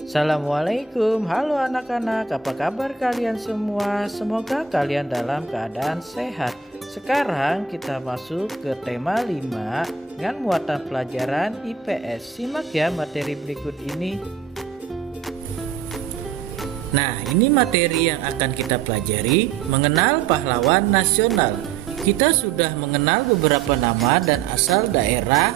Assalamualaikum, halo anak-anak, apa kabar kalian semua? Semoga kalian dalam keadaan sehat. Sekarang kita masuk ke tema 5 dengan muatan pelajaran IPS. Simak ya materi berikut ini. Nah, ini materi yang akan kita pelajari, mengenal pahlawan nasional. Kita sudah mengenal beberapa nama dan asal daerah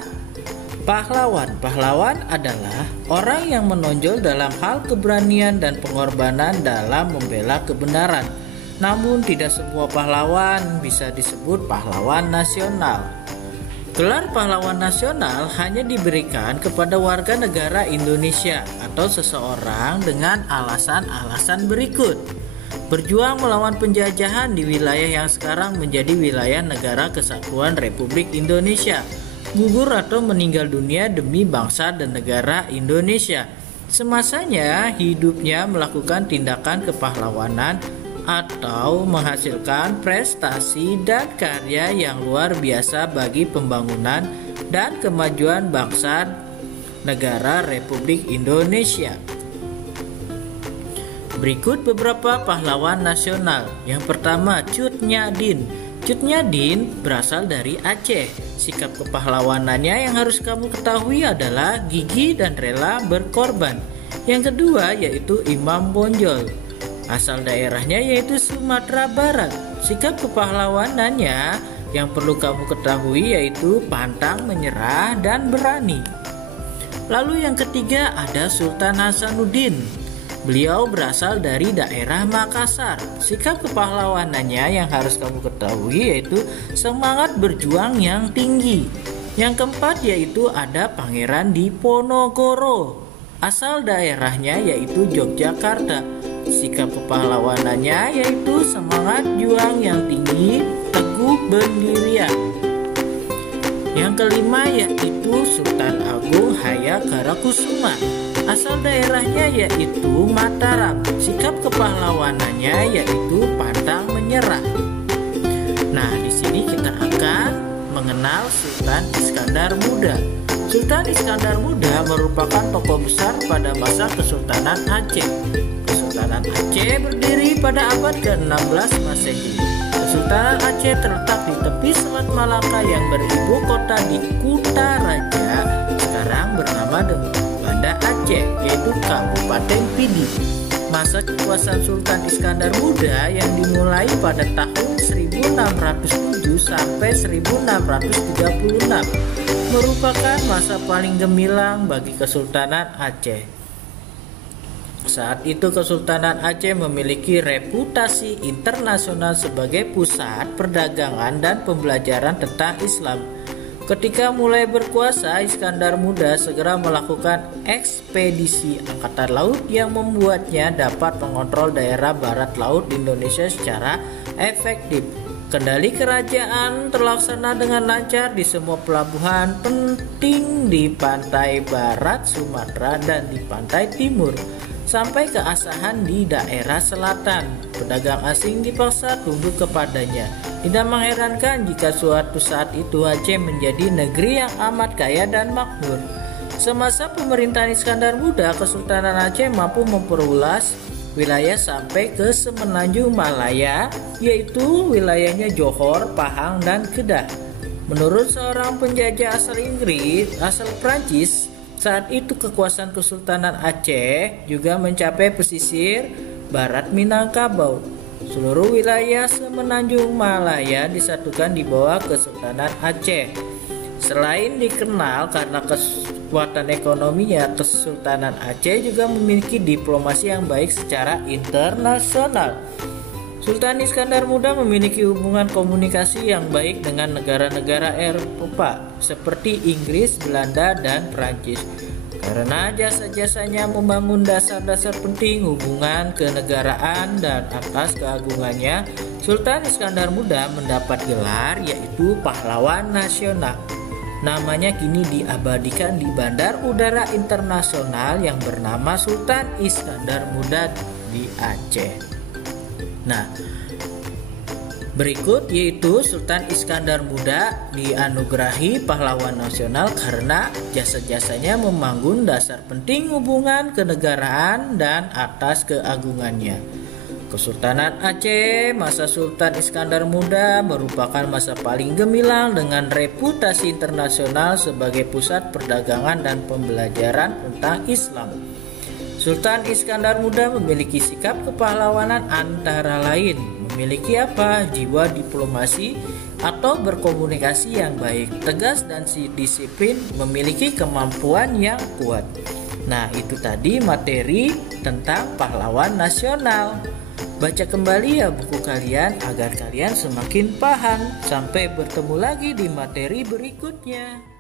pahlawan. Pahlawan adalah orang yang menonjol dalam hal keberanian dan pengorbanan dalam membela kebenaran. Namun tidak semua pahlawan bisa disebut pahlawan nasional. Gelar pahlawan nasional hanya diberikan kepada warga negara Indonesia atau seseorang dengan alasan-alasan berikut. Berjuang melawan penjajahan di wilayah yang sekarang menjadi wilayah Negara Kesatuan Republik Indonesia. Gugur atau meninggal dunia demi bangsa dan negara Indonesia. Semasanya hidupnya melakukan tindakan kepahlawanan atau menghasilkan prestasi dan karya yang luar biasa bagi pembangunan dan kemajuan bangsa negara Republik Indonesia. Berikut beberapa pahlawan nasional. Yang pertama, Cut Nyak Cut Nyak berasal dari Aceh. Sikap kepahlawanannya yang harus kamu ketahui adalah gigih dan rela berkorban. Yang kedua yaitu Imam Bonjol. Asal daerahnya yaitu Sumatera Barat. Sikap kepahlawanannya yang perlu kamu ketahui yaitu pantang menyerah dan berani. Lalu yang ketiga ada Sultan Hasanuddin. Beliau berasal dari daerah Makassar. Sikap kepahlawanannya yang harus kamu ketahui yaitu semangat berjuang yang tinggi. Yang keempat yaitu ada Pangeran Diponegoro. Asal daerahnya yaitu Yogyakarta. Sikap kepahlawanannya yaitu semangat juang yang tinggi, teguh pendirian. Yang kelima yaitu Sultan Agung Hayakarakusuma. Asal daerahnya yaitu Mataram. Sikap kepahlawanannya yaitu pantang menyerah. Nah, di sini kita akan mengenal Sultan Iskandar Muda. Sultan Iskandar Muda merupakan tokoh besar pada masa Kesultanan Aceh. Kesultanan Aceh berdiri pada abad ke-16 Masehi. Kesultanan Aceh terletak di tepi Selat Malaka yang beribu kota di Kutaraja, sekarang bernama Banda Aceh, yaitu Kabupaten Pidi. Masa kekuasaan Sultan Iskandar Muda yang dimulai pada tahun 1607 sampai 1636 merupakan masa paling gemilang bagi Kesultanan Aceh. Saat itu Kesultanan Aceh memiliki reputasi internasional sebagai pusat perdagangan dan pembelajaran tentang Islam. Ketika mulai berkuasa, Iskandar Muda segera melakukan ekspedisi angkatan laut yang membuatnya dapat mengontrol daerah barat laut Indonesia secara efektif. Kendali kerajaan terlaksana dengan lancar di semua pelabuhan penting di pantai barat Sumatera dan di pantai timur, sampai ke Asahan di daerah selatan. Pedagang asing dipaksa tunduk kepadanya. Tidak mengherankan jika suatu saat itu Aceh menjadi negeri yang amat kaya dan makmur. Semasa pemerintahan Iskandar Muda, Kesultanan Aceh mampu memperluas wilayah sampai ke Semenanjung Malaya, yaitu wilayahnya Johor, Pahang, dan Kedah. Menurut seorang penjajah asal Prancis, saat itu kekuasaan Kesultanan Aceh juga mencapai pesisir barat Minangkabau. Seluruh wilayah Semenanjung Malaya disatukan di bawah Kesultanan Aceh. Selain dikenal karena kekuatan ekonominya, Kesultanan Aceh juga memiliki diplomasi yang baik secara internasional. Sultan Iskandar Muda memiliki hubungan komunikasi yang baik dengan negara-negara Eropa seperti Inggris, Belanda, dan Prancis. Karena jasa-jasanya membangun dasar-dasar penting hubungan kenegaraan dan atas keagungannya, Sultan Iskandar Muda mendapat gelar yaitu pahlawan nasional. Namanya kini diabadikan di Bandar Udara Internasional yang bernama Sultan Iskandar Muda di Aceh. Nah, Berikut yaitu Sultan Iskandar Muda dianugerahi pahlawan nasional karena jasa-jasanya membangun dasar penting hubungan kenegaraan dan atas keagungannya. Kesultanan Aceh masa Sultan Iskandar Muda merupakan masa paling gemilang dengan reputasi internasional sebagai pusat perdagangan dan pembelajaran tentang Islam. Sultan Iskandar Muda memiliki sikap kepahlawanan antara lain memiliki jiwa diplomasi atau berkomunikasi yang baik, tegas dan disiplin, memiliki kemampuan yang kuat. Nah, itu tadi materi tentang pahlawan nasional. Baca kembali ya buku kalian agar kalian semakin paham. Sampai bertemu lagi di materi berikutnya.